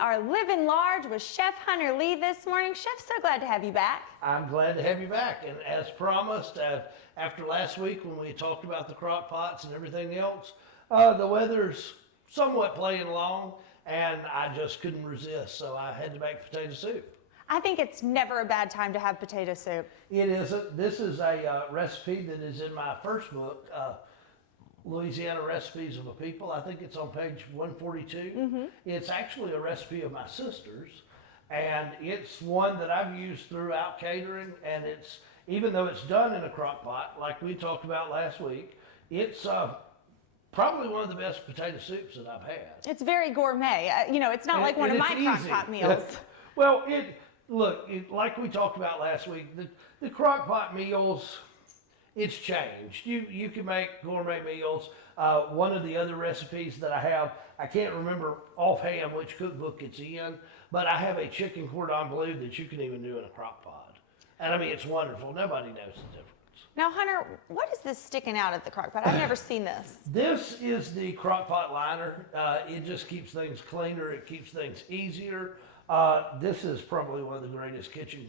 are Livin Large with Chef Hunter Lee this morning. Chef, so glad to have you back. I'm glad to have you back. And as promised, after last week when we talked about the crock pots and everything else, the weather's somewhat playing along, and I just couldn't resist, so I had to make potato soup. I think it's never a bad time to have potato soup. It isn't. This is a recipe that is in my first book, Louisiana Recipes of a People. I think it's on page 142. Mm-hmm. It's actually a recipe of my sister's, and it's one that I've used throughout catering, and it's, even though it's done in a crock pot, like we talked about last week, it's probably one of the best potato soups that I've had. It's very gourmet. It's not like one of my crock pot meals. Well, like we talked about last week, the crock pot meals, it's changed. You can make gourmet meals. One of the other recipes that I have, I can't remember offhand which cookbook it's in, but I have a chicken cordon bleu that you can even do in a crock pot. And I mean, it's wonderful. Nobody knows the difference. Now, Hunter, what is this sticking out of the crock pot? I've never seen this. This is the crock pot liner. It just keeps things cleaner. It keeps things easier. This is probably one of the greatest kitchen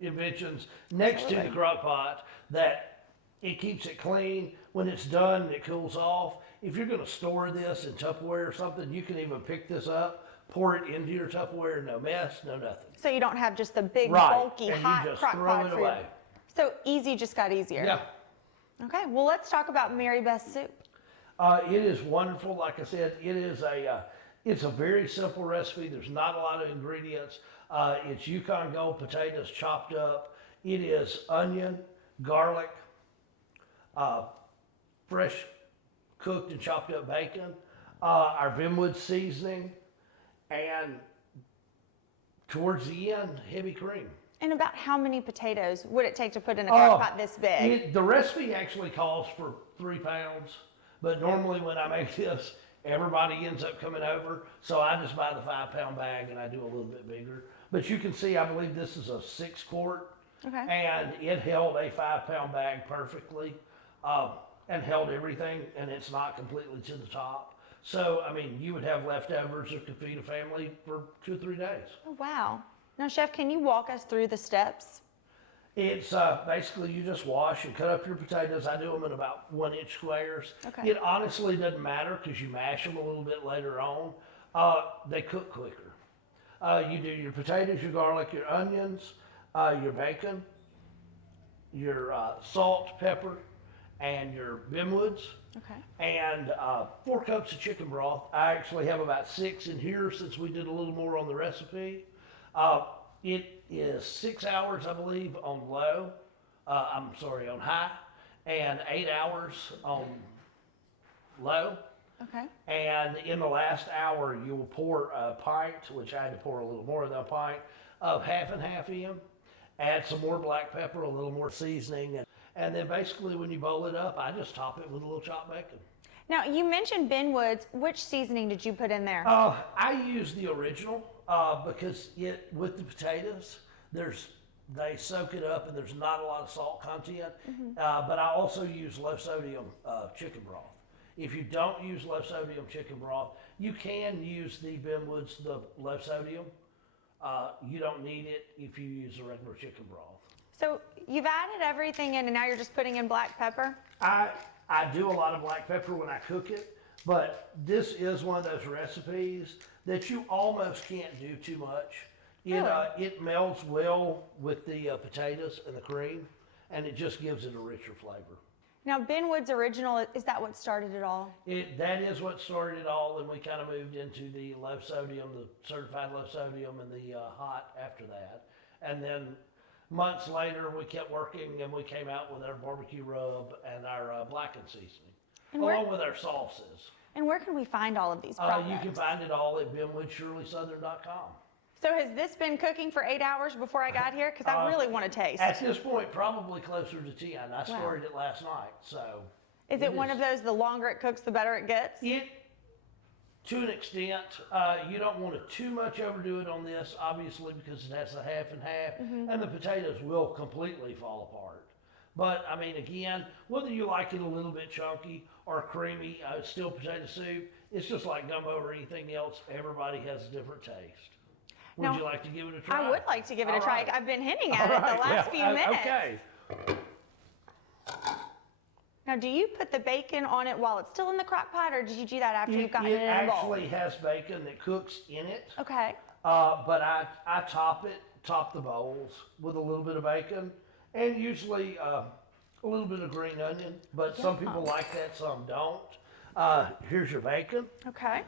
inventions next to the crock pot, that it keeps it clean. When it's done, it cools off. If you're going to store this in Tupperware or something, you can even pick this up, pour it into your Tupperware, no mess, no nothing. So you don't have just the big, bulky, and hot you just crock throw pot it for away. So easy just got easier. Yeah. Okay, well, let's talk about Mary Beth's soup. It is wonderful. Like I said, it's a very simple recipe. There's not a lot of ingredients. It's Yukon Gold potatoes chopped up. It is onion, garlic, fresh cooked and chopped up bacon, our Vinwood seasoning, and towards the end, heavy cream. And about how many potatoes would it take to put in a crock pot this big? The recipe actually calls for 3 pounds, but normally when I make this, everybody ends up coming over, so I just buy the 5 pound bag and I do a little bit bigger. But you can see, I believe this is a 6 quart, okay, and it held a 5 pound bag perfectly, and held everything, and it's not completely to the top. So, I mean, you would have leftovers that could feed a family for 2 or 3 days. Oh, wow. Now, Chef, can you walk us through the steps? It's basically you just wash and cut up your potatoes. I do them in about 1-inch squares. Okay. It honestly doesn't matter because you mash them a little bit later on. They cook quicker. You do your potatoes, your garlic, your onions, your bacon, your salt, pepper, and your Vinwoods. Okay. And 4 cups of chicken broth. I actually have about 6 in here since we did a little more on the recipe. It is 6 hours, I believe, on high, and 8 hours on low. Okay. And in the last hour, you will pour a pint, which I had to pour a little more than a pint, of half and half in. Add some more black pepper, a little more seasoning, and then basically when you bowl it up, I just top it with a little chopped bacon. Now, you mentioned Vinwoods. Which seasoning did you put in there? I use the original because with the potatoes, they soak it up and there's not a lot of salt content. Mm-hmm. But I also use low sodium chicken broth. If you don't use low sodium chicken broth, you can use the Vinwoods, the low sodium. You don't need it if you use the regular chicken broth. So you've added everything in and now you're just putting in black pepper? I do a lot of black pepper when I cook it, but this is one of those recipes that you almost can't do too much. It melds well with the potatoes and the cream, and it just gives it a richer flavor. Now, Vinwood's original, is that what started it all? That is what started it all, and we kind of moved into the low sodium, the certified low sodium, and the hot after that. And then months later, we kept working, and we came out with our barbecue rub and our blackened seasoning, along with our sauces. And where can we find all of these products? You can find it all at BenwoodShirleySouthern.com. So has this been cooking for 8 hours before I got here? Because I really want to taste. At this point, probably closer to 10. I started it last night, so. Is it one of those, the longer it cooks, the better it gets? To an extent, you don't want to too much overdo it on this, obviously, because it has a half and half, and the potatoes will completely fall apart. But I mean, again, whether you like it a little bit chunky or creamy, still potato soup, it's just like gumbo or anything else. Everybody has a different taste. Would Now, you like to give it a try? I would like to give it a All try. right. I've been hinting All at it right, the last yeah, few minutes. Okay. Now, do you put the bacon on it while it's still in the crock pot, or did you do that after you've gotten it in a bowl? actually has bacon that cooks in it. Okay. But I top the bowls with a little bit of bacon, and usually a little bit of green onion. But some people like that, some don't. Here's your bacon. Okay.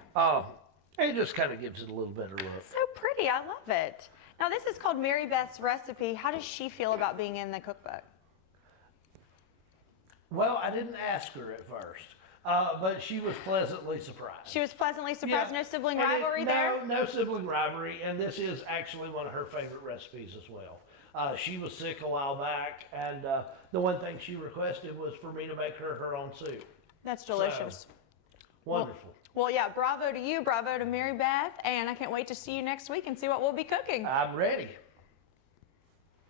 It just kind of gives it a little better look. So pretty. I love it. Now, this is called Mary Beth's recipe. How does she feel about being in the cookbook? Well, I didn't ask her at first, but she was pleasantly surprised. She was pleasantly surprised. Yeah. No sibling And rivalry there? No sibling rivalry, and this is actually one of her favorite recipes as well. She was sick a while back, and the one thing she requested was for me to make her own soup. That's delicious. Wonderful. Well, yeah, bravo to you, bravo to Mary Beth, and I can't wait to see you next week and see what we'll be cooking. I'm ready.